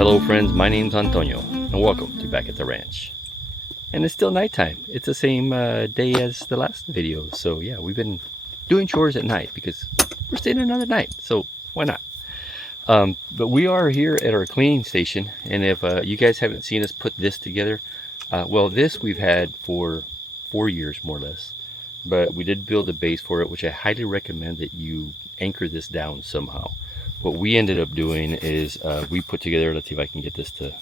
Hello friends, my name's Antonio and welcome to Back at the Ranch. And it's still nighttime. It's the same day as the last video. So yeah, we've been doing chores at night because we're staying another night, so why not? But we are here at our cleaning station, and if you guys haven't seen us put this together, well, this we've had for 4 years more or less, but we did build a base for it, which I highly recommend that you anchor this down somehow. What we ended up doing is we put together, let's see if I can get this to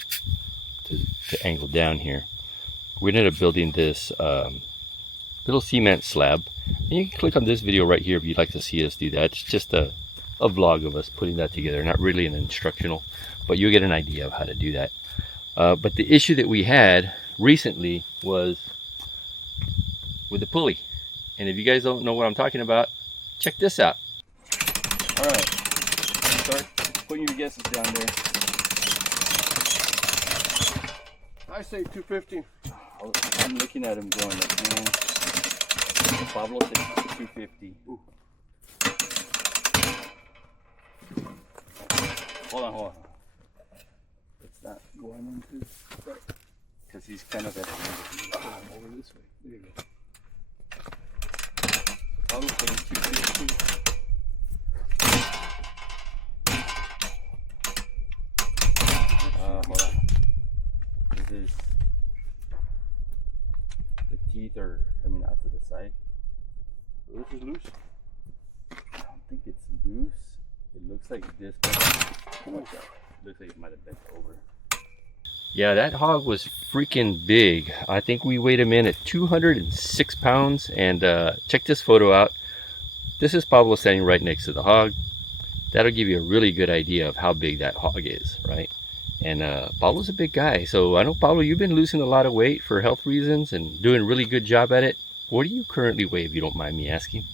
angle down here. We ended up building this little cement slab, and you can click on this video right here if you'd like to see us do that. It's just a vlog of us putting that together, not really an instructional, but you'll get an idea of how to do that. But the issue that we had recently was with the pulley, and if you guys don't know what I'm talking about, check this out. All right, start putting your guesses down there. I say 250. I'm looking at him going like, man. Pablo said 250. Ooh. Hold on. It's not going into, because he's kind of at the end of the over this way. There you go. Pablo said 250. Hold on. This is, the teeth are coming out to the side. This is loose. I don't think it's loose. It looks like this. Oh my God. It looks like it might have bent over. Yeah, that hog was freaking big. I think we weighed him in at 206 pounds. And check this photo out. This is Pablo standing right next to the hog. That'll give you a really good idea of how big that hog is, right? And Pablo's a big guy. So I know, Pablo, you've been losing a lot of weight for health reasons and doing a really good job at it. What do you currently weigh, if you don't mind me asking?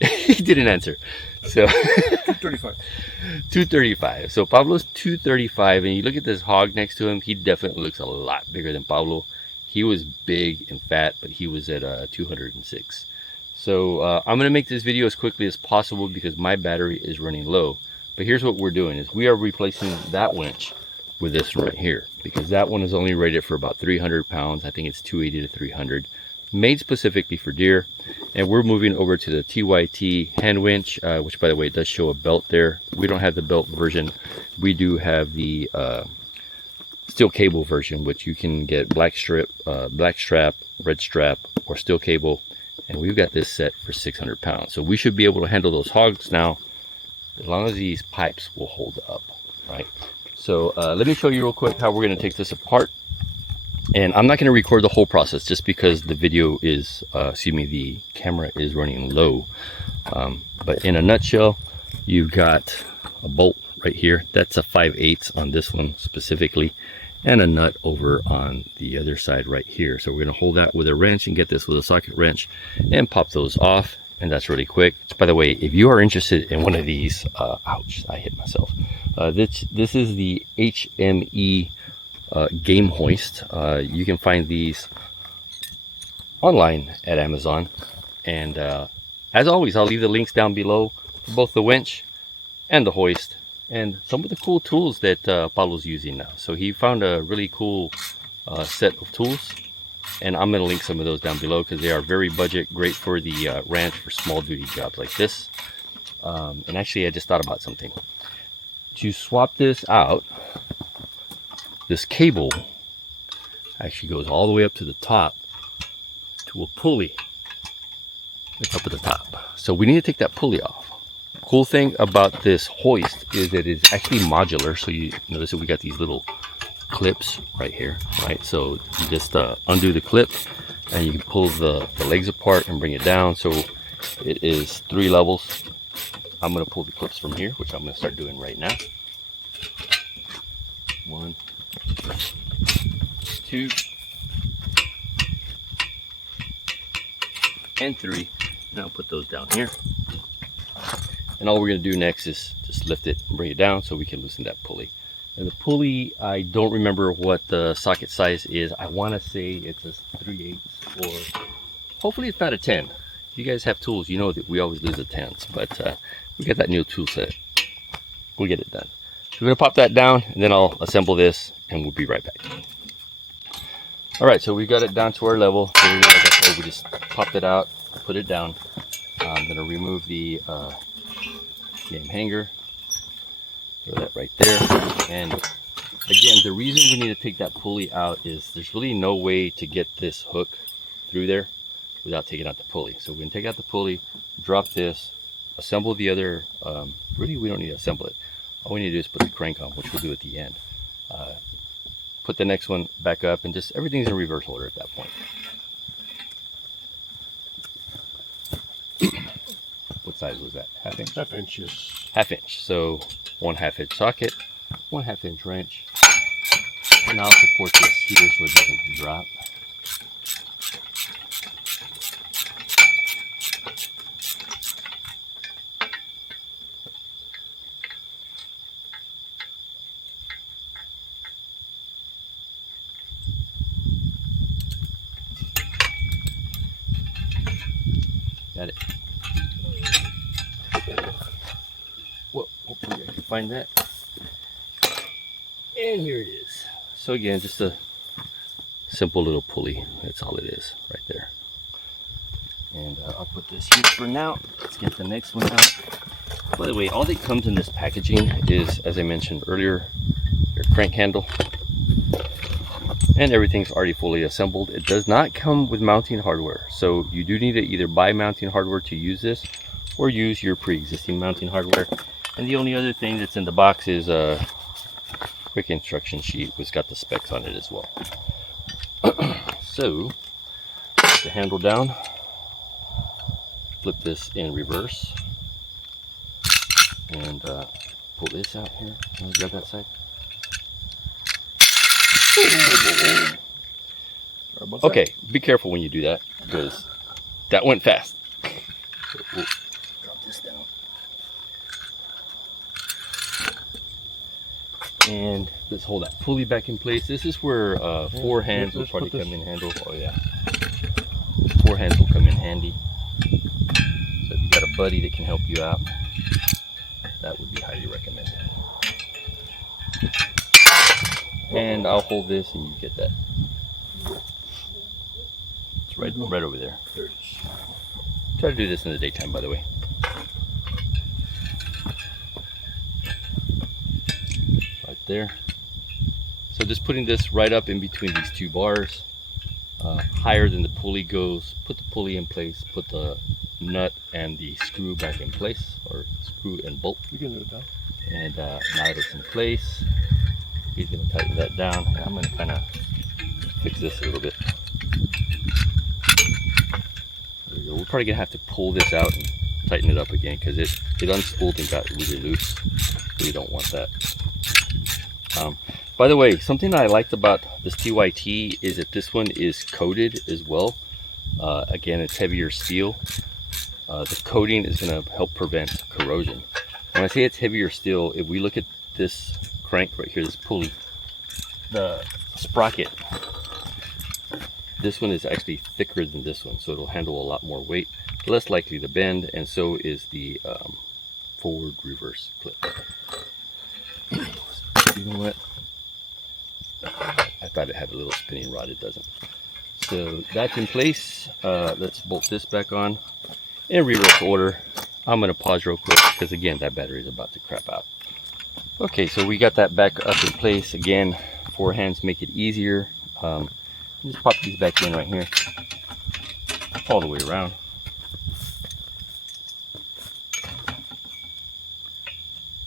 He didn't answer. So 235. 235. So Pablo's 235, and you look at this hog next to him, he definitely looks a lot bigger than Pablo. He was big and fat, but he was at 206. So I'm going to make this video as quickly as possible because my battery is running low. But here's what we're doing is we are replacing that winch with this one right here, because that one is only rated for about 300 pounds. I think it's 280 to 300, made specifically for deer. And we're moving over to the TYT hand winch, which, by the way, it does show a belt there. We don't have the belt version. We do have the steel cable version, which you can get black strap, red strap, or steel cable. And we've got this set for 600 pounds. So we should be able to handle those hogs now, as long as these pipes will hold up, right? So let me show you real quick how we're going to take this apart. And I'm not going to record the whole process just because the video is, the camera is running low. But in a nutshell, you've got a bolt right here. That's a 5/8 on this one specifically, and a nut over on the other side right here. So we're going to hold that with a wrench and get this with a socket wrench and pop those off. And that's really quick. By the way, if you are interested in one of these, ouch, I hit myself. This is the HME Game Hoist. You can find these online at Amazon. And as always, I'll leave the links down below for both the winch and the hoist and some of the cool tools that Pablo's using now. So he found a really cool set of tools. And I'm going to link some of those down below because they are very budget, great for the ranch for small duty jobs like this. And actually, I just thought about something. To swap this out, this cable actually goes all the way up to the top to a pulley that's up at the top. So we need to take that pulley off. Cool thing about this hoist is that it's actually modular. So you notice that we got these little clips right here, right? So you just undo the clip and you can pull the legs apart and bring it down. So it is 3 levels. I'm going to pull the clips from here, which I'm going to start doing right now. 1, 2, and 3. Now put those down here. And all we're going to do next is just lift it and bring it down so we can loosen that pulley. And the pulley, I don't remember what the socket size is. I want to say it's a 3/8 or hopefully it's not a 10. If you guys have tools, you know that we always lose the 10s, but we got that new tool set. We'll get it done. we're gonna pop that down, and then I'll assemble this, and we'll be right back. All right, so we got it down to our level. So like I said, we just popped it out, put it down. I'm gonna remove the game hanger, throw that right there. And again, the reason we need to take that pulley out is there's really no way to get this hook through there without taking out the pulley. So we're gonna take out the pulley, drop this, assemble the other. Really, we don't need to assemble it. All we need to do is put the crank on, which we'll do at the end. Put the next one back up, and just everything's in reverse order at that point. What size was that? Half inch? Half inch, yes. Half inch. So 1/2 inch socket, 1/2 inch wrench, and I'll support this here so it doesn't drop. Got it. Well, hopefully I can find that. And here it is. So again, just a simple little pulley. That's all it is right there. And I'll put this here for now. Let's get the next one out. By the way, all that comes in this packaging is, as I mentioned earlier, your crank handle. And everything's already fully assembled. It does not come with mounting hardware, so you do need to either buy mounting hardware to use this or use your pre-existing mounting hardware. And the only other thing that's in the box is a quick instruction sheet which got the specs on it as well. So put the handle down, flip this in reverse, and pull this out here. Grab that side. Okay, be careful when you do that, because that went fast. So we'll drop this down. And let's hold that pulley back in place. This is where 4 hands will probably come in handy. Oh yeah, 4 hands will come in handy. So if you got a buddy that can help you out, that would be highly recommended. And I'll hold this and you get that. It's right over there. There it is. Try to do this in the daytime, by the way. Right there. So just putting this right up in between these 2 bars, higher than the pulley goes. Put the pulley in place, put the nut and the screw back in place, or screw and bolt. You can do it down. And now that it's in place, he's going to tighten that down, and I'm going to kind of fix this a little bit. There we go. We're probably going to have to pull this out and tighten it up again, because it unspooled and got really loose. We don't want that. By the way, something I liked about this TYT is that this one is coated as well. Again, it's heavier steel. The coating is going to help prevent corrosion. When I say it's heavier steel, if we look at this crank right here, this pulley, the sprocket, this one is actually thicker than this one, so it'll handle a lot more weight, less likely to bend, and so is the forward reverse clip. You know what? I thought it had a little spinning rod. It doesn't. So that's in place. Let's bolt this back on in reverse order. I'm going to pause real quick because, again, that battery is about to crap out. Okay, so we got that back up in place. Again, 4 hands make it easier. Just pop these back in right here, all the way around.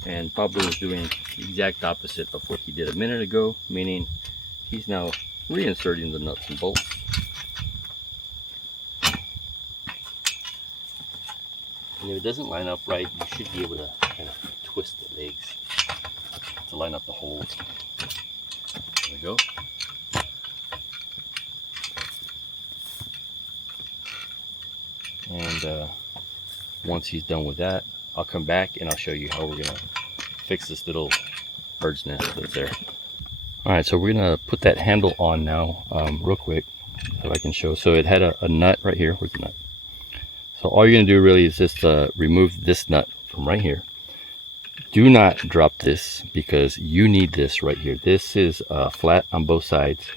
And Pablo is doing the exact opposite of what he did a minute ago, meaning he's now reinserting the nuts and bolts. And if it doesn't line up right, you should be able to kind of twist the legs to line up the holes. There we go. And once he's done with that, I'll come back and I'll show you how we're gonna fix this little bird's nest that's there. All right, so we're gonna put that handle on now, real quick, if I can show. So it had a nut right here. Where's the nut? So all you're gonna do really is just remove this nut from right here, Do not drop this because you need this right here. This is flat on both sides.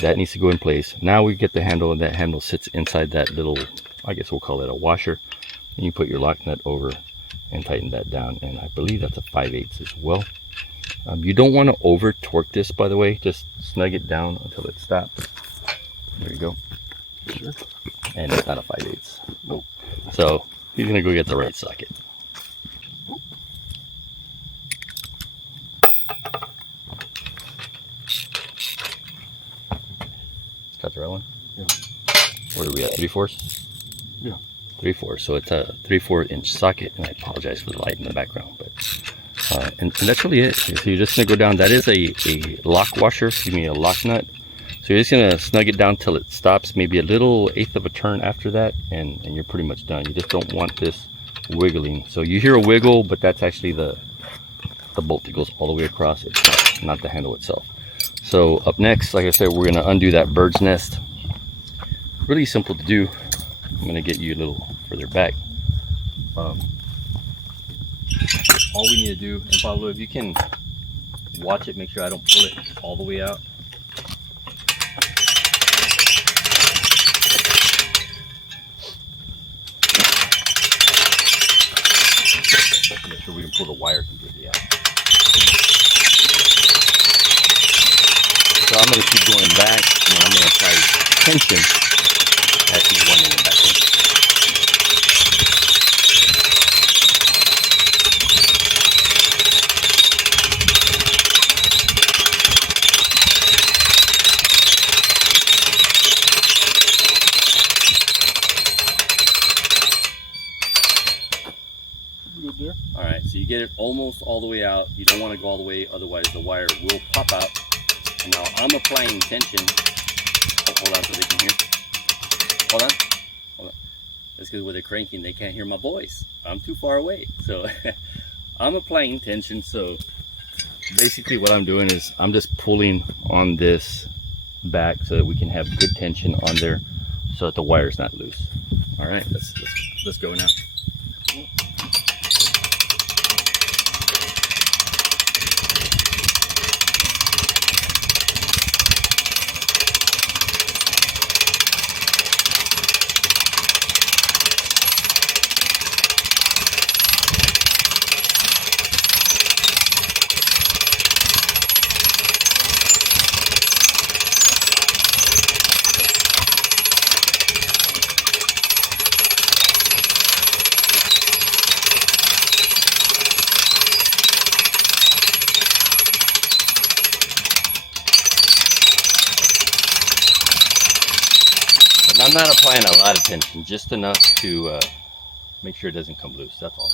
That needs to go in place. Now we get the handle, and that handle sits inside that little, I guess we'll call it a washer. And you put your lock nut over and tighten that down. And I believe that's a 5/8 as well. You don't want to over torque this, by the way. Just snug it down until it stops. There you go. Sure. And it's not a 5/8. Nope. So he's gonna go get the right socket. Got the right one? Yeah. What are we at? 3/4? Yeah. 3/4. So it's a 3/4 inch socket, and I apologize for the light in the background, but and that's really it. So you're just gonna go down. That is a lock washer. Excuse me, a lock nut. So you're just gonna snug it down till it stops, maybe a little 1/8 of a turn after that, and you're pretty much done. You just don't want this wiggling. So you hear a wiggle, but that's actually the bolt that goes all the way across. It's not the handle itself. So up next, like I said, we're gonna undo that bird's nest. Really simple to do. I'm gonna get you a little further back. All we need to do, and Pablo, if you can watch it, make sure I don't pull it all the way out. Make sure we can pull the wire completely out. So I'm going to keep going back, and I'm going to apply tension as he's winding it back in. Good there. All right, so you get it almost all the way out. You don't want to go all the way, otherwise the wire will pop out. And now I'm applying tension. Oh, hold on so they can hear. Hold on. Hold on. That's because when they're cranking, they can't hear my voice. I'm too far away. So I'm applying tension. So basically what I'm doing is I'm just pulling on this back so that we can have good tension on there so that the wire's not loose. All right, let's go now. I'm not applying a lot of tension, just enough to make sure it doesn't come loose, that's all.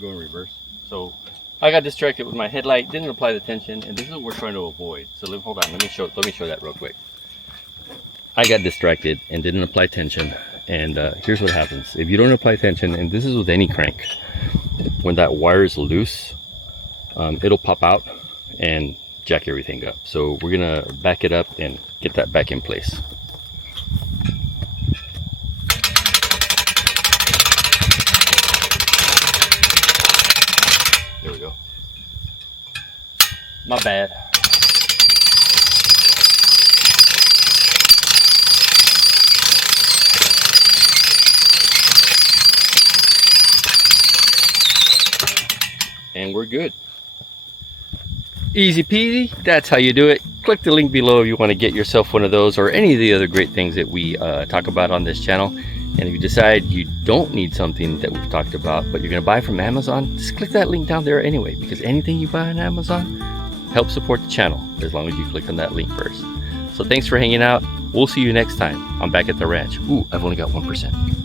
Go in reverse. So I got distracted with my headlight, didn't apply the tension, and this is what we're trying to avoid. So hold on, let me show that real quick. I got distracted and didn't apply tension, and here's what happens. If you don't apply tension, and this is with any crank, when that wire is loose, it'll pop out and jack everything up. So we're gonna back it up and get that back in place. There we go. My bad. And we're good. Easy peasy, that's how you do it. Click the link below if you want to get yourself one of those or any of the other great things that we talk about on this channel. And if you decide you don't need something that we've talked about, but you're going to buy from Amazon, just click that link down there anyway, because anything you buy on Amazon helps support the channel as long as you click on that link first. So thanks for hanging out. We'll see you next time. I'm back at the ranch. Ooh, I've only got 1%.